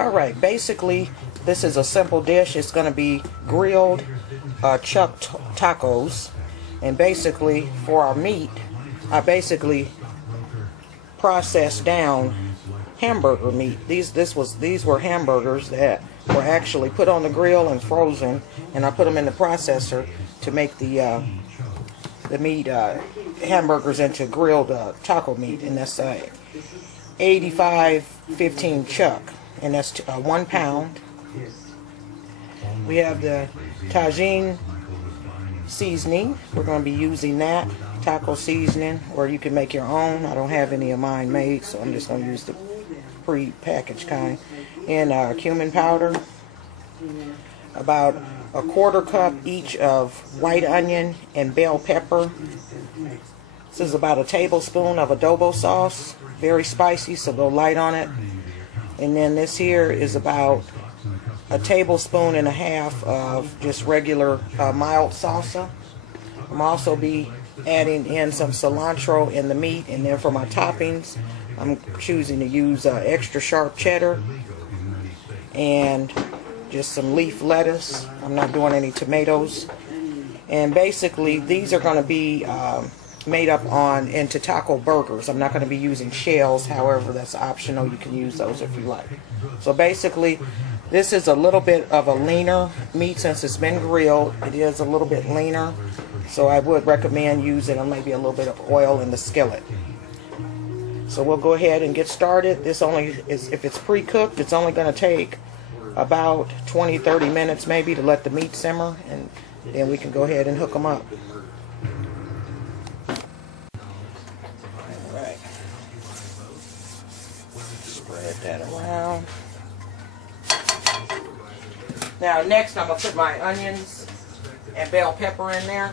Alright, basically this is a simple dish. It's going to be grilled chuck tacos. And basically for our meat, I basically processed down hamburger meat. These were hamburgers that were actually put on the grill and frozen, and I put them in the processor to make the meat hamburgers into grilled taco meat, and that's 85-15 chuck, and that's 1 pound. We have the Tajin seasoning. We're going to be using that taco seasoning, or you can make your own. I don't have any of mine made, so I'm just going to use the pre-packaged kind. And cumin powder, about a 1/4 cup each of white onion and bell pepper. This is about a tablespoon of adobo sauce, very spicy, so go light on it. And then this here is about a tablespoon and a half of just regular mild salsa. I'm also be adding in some cilantro in the meat, and then for my toppings I'm choosing to use extra sharp cheddar and just some leaf lettuce. I'm not doing any tomatoes. And basically these are going to be made up into taco burgers. I'm not going to be using shells, however that's optional. You can use those if you like. So basically this is a little bit of a leaner meat. Since it's been grilled, it is a little bit leaner, so I would recommend using maybe a little bit of oil in the skillet. So we'll go ahead and get started. This only is, if it's pre-cooked, it's only going to take about 20-30 minutes maybe to let the meat simmer, and then we can go ahead and hook them up. Alright, spread that around. Now next I'm going to put my onions and bell pepper in there.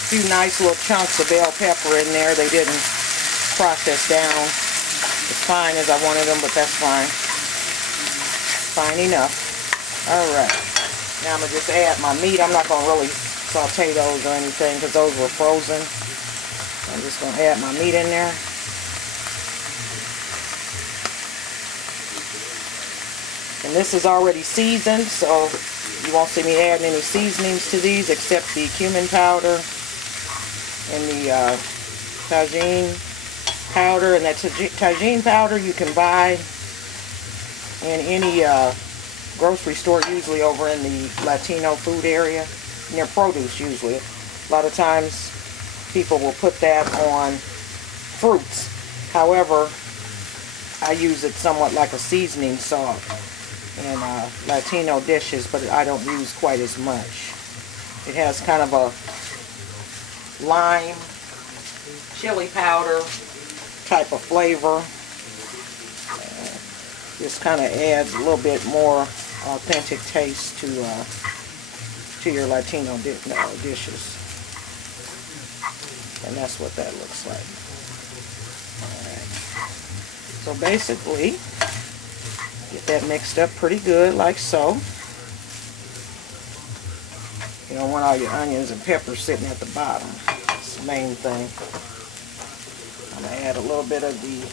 A few nice little chunks of bell pepper in there. They didn't process down as fine as I wanted them, but that's fine. Fine enough. Alright. Now I'm going to just add my meat. I'm not going to really saute those or anything because those were frozen. I'm just going to add my meat in there. And this is already seasoned, so you won't see me adding any seasonings to these except the cumin powder and the Tajin powder. And that Tajin powder you can buy in any grocery store, usually over in the Latino food area, near produce usually. A lot of times people will put that on fruits. However, I use it somewhat like a seasoning salt in Latino dishes, but I don't use quite as much. It has kind of a lime, chili powder type of flavor. Just kind of adds a little bit more authentic taste to your Latino dishes. And that's what that looks like. Alright. So basically, get that mixed up pretty good, like so. You don't want all your onions and peppers sitting at the bottom. That's the main thing. I'm going to add a little bit of the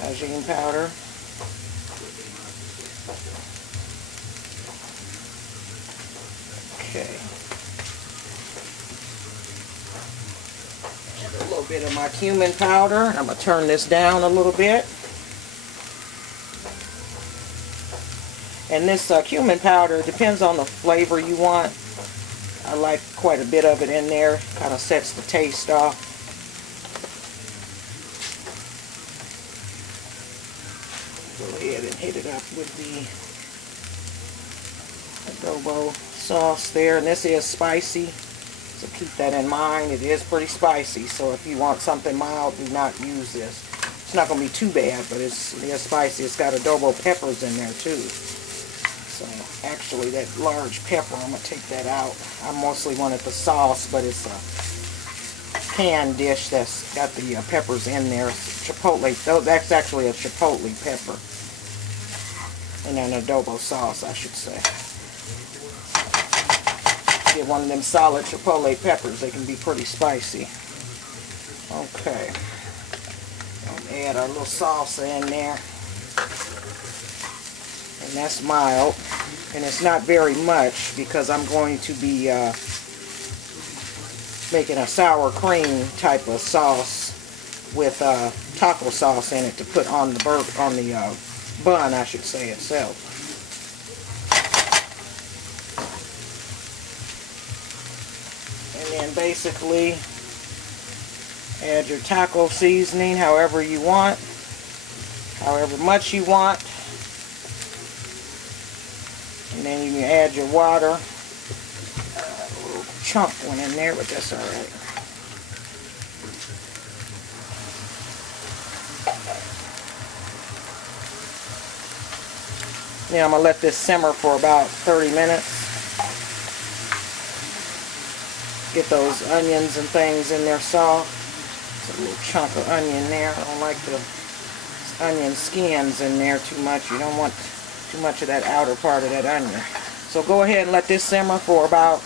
Tajin powder. Okay. A little bit of my cumin powder. I'm going to turn this down a little bit. And this cumin powder depends on the flavor you want. I like quite a bit of it in there. Kind of sets the taste off. Go ahead and hit it up with the adobo sauce there. And this is spicy, so keep that in mind. It is pretty spicy, so if you want something mild, do not use this. It's not going to be too bad, but it is spicy. It's got adobo peppers in there too. So actually that large pepper, I'm going to take that out. I mostly wanted the sauce, but it's a canned dish that's got the peppers in there. Chipotle, that's actually a chipotle pepper. And an adobo sauce, I should say. get one of them solid chipotle peppers. They can be pretty spicy. Okay. I'll add our little salsa in there. And that's mild. And it's not very much because I'm going to be making a sour cream type of sauce with taco sauce in it to put on the bun, I should say, itself. And then basically add your taco seasoning however you want, however much you want. And then you can add your water. A little chunk went in there, but that's alright. Now I'm going to let this simmer for about 30 minutes. Get those onions and things in there soft. It's a little chunk of onion there. I don't like the onion skins in there too much. You don't want too much of that outer part of that onion. So go ahead and let this simmer for about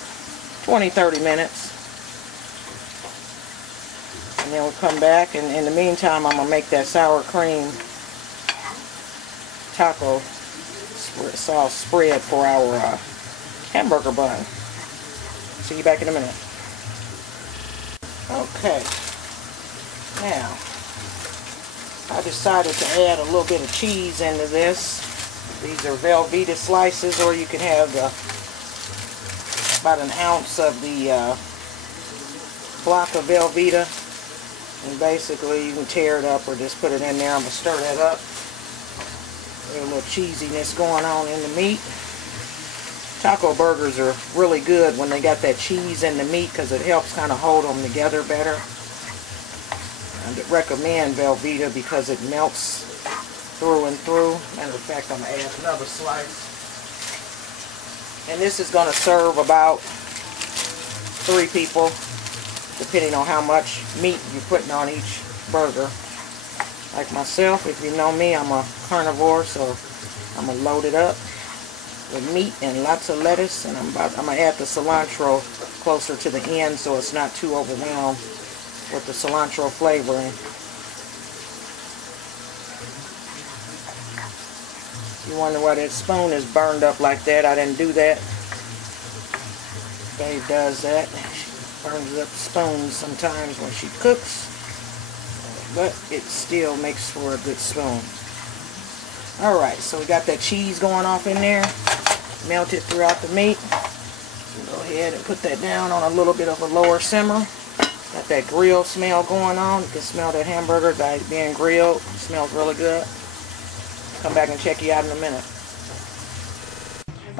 20-30 minutes. And then we'll come back, and in the meantime I'm going to make that sour cream taco sauce spread for our hamburger bun. See you back in a minute. Okay. Now, I decided to add a little bit of cheese into this. These are Velveeta slices, or you can have about an ounce of the block of Velveeta. And basically, you can tear it up or just put it in there. I'm going to stir that up. There's a little cheesiness going on in the meat. Taco burgers are really good when they got that cheese in the meat because it helps kind of hold them together better. I recommend Velveeta because it melts through and through. Matter of fact, I'm going to add another slice. And this is going to serve about 3 people, depending on how much meat you're putting on each burger. Like myself, if you know me, I'm a carnivore, so I'm going to load it up with meat and lots of lettuce. And I'm going to add the cilantro closer to the end so it's not too overwhelmed with the cilantro flavoring. You wonder why that spoon is burned up like that. I didn't do that. Babe does that. She burns up spoons sometimes when she cooks, but it still makes for a good spoon. Alright, so we got that cheese going off in there. Melt it throughout the meat. So go ahead and put that down on a little bit of a lower simmer. Got that grill smell going on. You can smell that hamburger being grilled. It smells really good. Come back and check you out in a minute.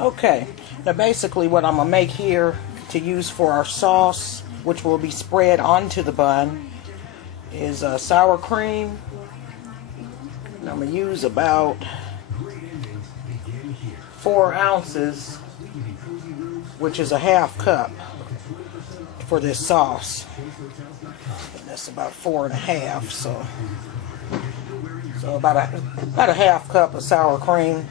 Okay, now basically what I'm going to make here to use for our sauce, which will be spread onto the bun, is sour cream. And I'm going to use about 4 ounces, which is a ½ cup for this sauce. And that's about 4 1/2, so about a ½ cup of sour cream.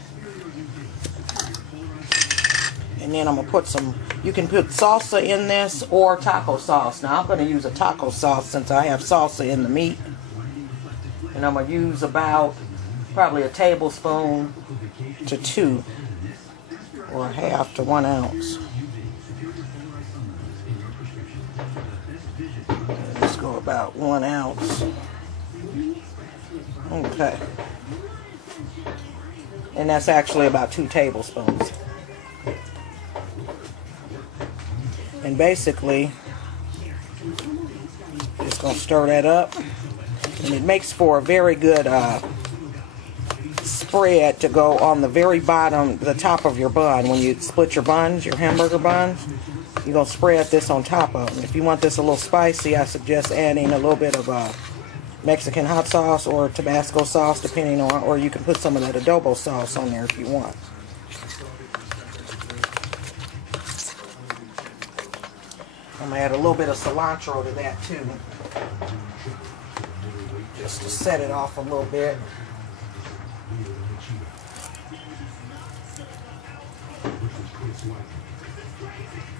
And then I'm going to put some, you can put salsa in this or taco sauce. Now I'm going to use a taco sauce since I have salsa in the meat. And I'm going to use about probably a tablespoon to 2, or 1/2 to 1 ounce. Let's go about 1 ounce. Okay. And that's actually about 2 tablespoons. And basically, just going to stir that up. And it makes for a very good spread to go on the very bottom, the top of your bun. When you split your buns, your hamburger buns, you're going to spread this on top of them. If you want this a little spicy, I suggest adding a little bit of Mexican hot sauce or Tabasco sauce, depending on, or you can put some of that adobo sauce on there if you want. I'm going to add a little bit of cilantro to that too, just to set it off a little bit.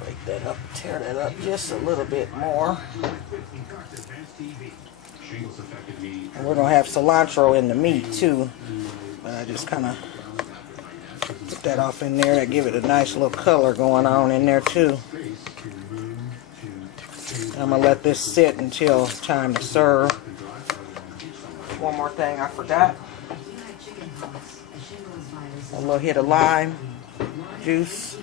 Like that up, tear that up just a little bit more. And we're going to have cilantro in the meat too. But I just kind of put that off in there to give it a nice little color going on in there too. I'm going to let this sit until it's time to serve. One more thing I forgot. A little hit of lime juice,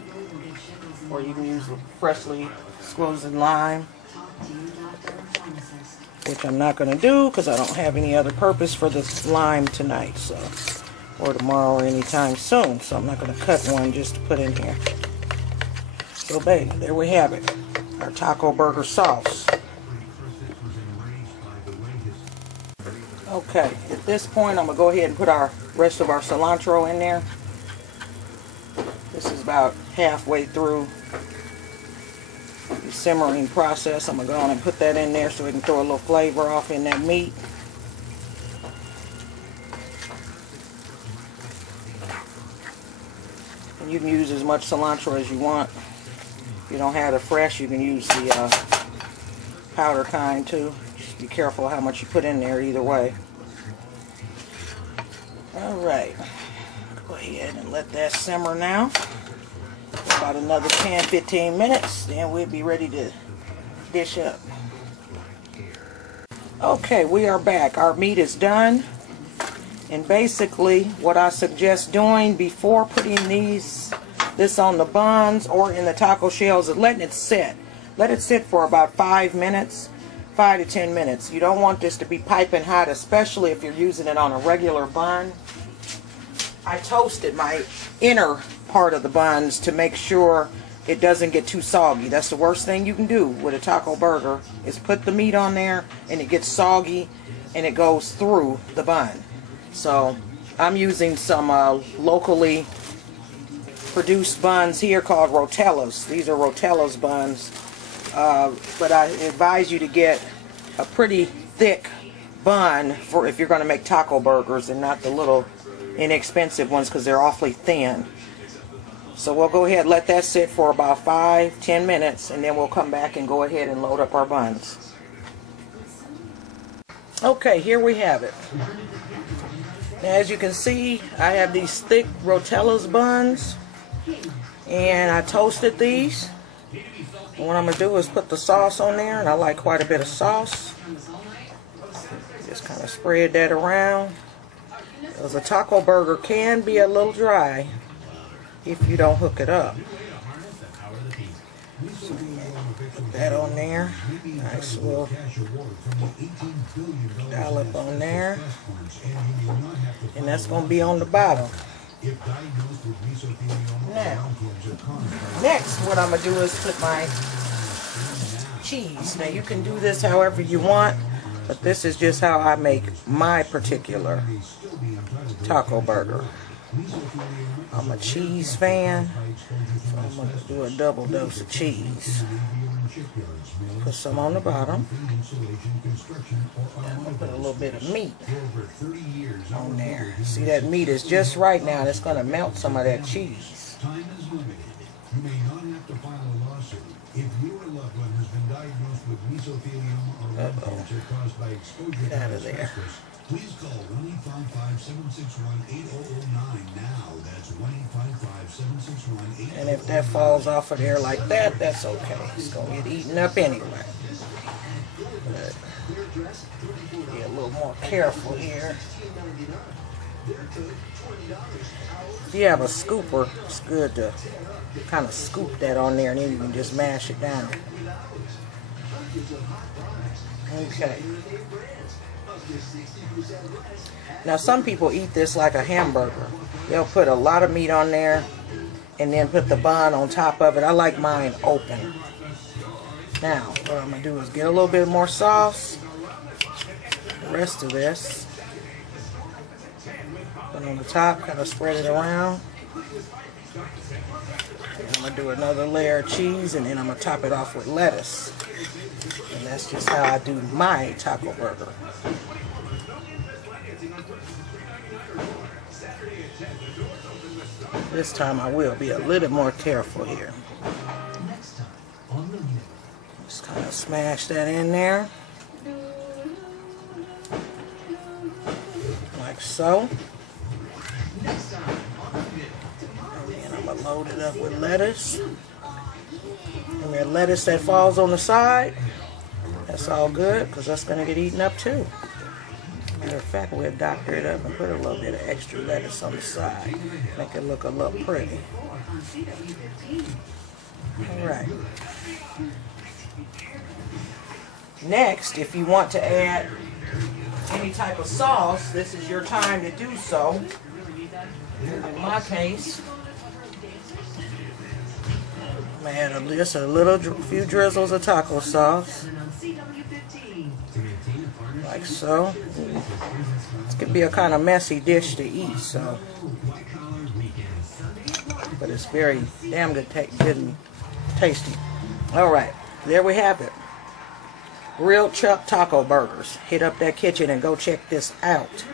or you can use freshly squeezed lime, which I'm not going to do because I don't have any other purpose for this lime tonight, so, or tomorrow or anytime soon, so I'm not going to cut one just to put in here. So baby, there we have it, our taco burger sauce. Okay, at this point I'm going to go ahead and put our rest of our cilantro in there. This is about halfway through the simmering process. I'm going to go on and put that in there so we can throw a little flavor off in that meat. And you can use as much cilantro as you want. If you don't have it fresh, you can use the powder kind too. Just be careful how much you put in there either way. Alright, go ahead and let that simmer now. About another 10-15 minutes, then we'll be ready to dish up. Okay, we are back. Our meat is done. And basically, what I suggest doing before putting this on the buns or in the taco shells is letting it sit. Let it sit for about 5 minutes, 5 to 10 minutes. You don't want this to be piping hot, especially if you're using it on a regular bun. I toasted my inner part of the buns to make sure it doesn't get too soggy. That's the worst thing you can do with a taco burger, is put the meat on there and it gets soggy and it goes through the bun. So I'm using some locally produced buns here called Rotellas. These are Rotellas buns, but I advise you to get a pretty thick bun for if you're going to make taco burgers, and not the little inexpensive ones because they're awfully thin. So we'll go ahead and let that sit for about 5-10 minutes, and then we'll come back and go ahead and load up our buns. Okay, here we have it. Now, as you can see, I have these thick Rotellas buns, and I toasted these. And what I'm going to do is put the sauce on there, and I like quite a bit of sauce. Just kind of spread that around. Because a taco burger can be a little dry if you don't hook it up. So put that on there. Nice little dollop on there. And that's going to be on the bottom. Now, next what I'm going to do is put my cheese. Now you can do this however you want, but this is just how I make my particular taco burger. I'm a cheese fan, so I'm going to do a double dose of cheese. Put some on the bottom. I'm going to put a little bit of meat on there. See, that meat is just right now. It's going to melt some of that cheese. Uh-oh. Get out of there. Please call 1-855-761-8009 now. That's 1-855-761-8009. And if that falls off of there like that, that's okay. It's going to get eaten up anyway. But be a little more careful here. If you have a scooper, it's good to kind of scoop that on there, and then you can just mash it down. Okay. Now some people eat this like a hamburger. They'll put a lot of meat on there and then put the bun on top of it. I like mine open. Now what I'm going to do is get a little bit more sauce. The rest of this. Put it on the top, kind of spread it around. And I'm going to do another layer of cheese, and then I'm going to top it off with lettuce. And that's just how I do my taco burger. This time I will be a little more careful here. Just kind of smash that in there. Like so. And then I'm going to load it up with lettuce. And that lettuce that falls on the side, that's all good because that's going to get eaten up too. Matter of fact, we'll doctor it up and put a little bit of extra lettuce on the side. Make it look a little pretty. Alright. Next, if you want to add any type of sauce, this is your time to do so. In my case, I'm going to add just a little, few drizzles of taco sauce. Like so. This could be a kind of messy dish to eat, so. But it's very damn good and tasty. Alright, there we have it. Grilled chuck taco burgers. Hit up that kitchen and go check this out.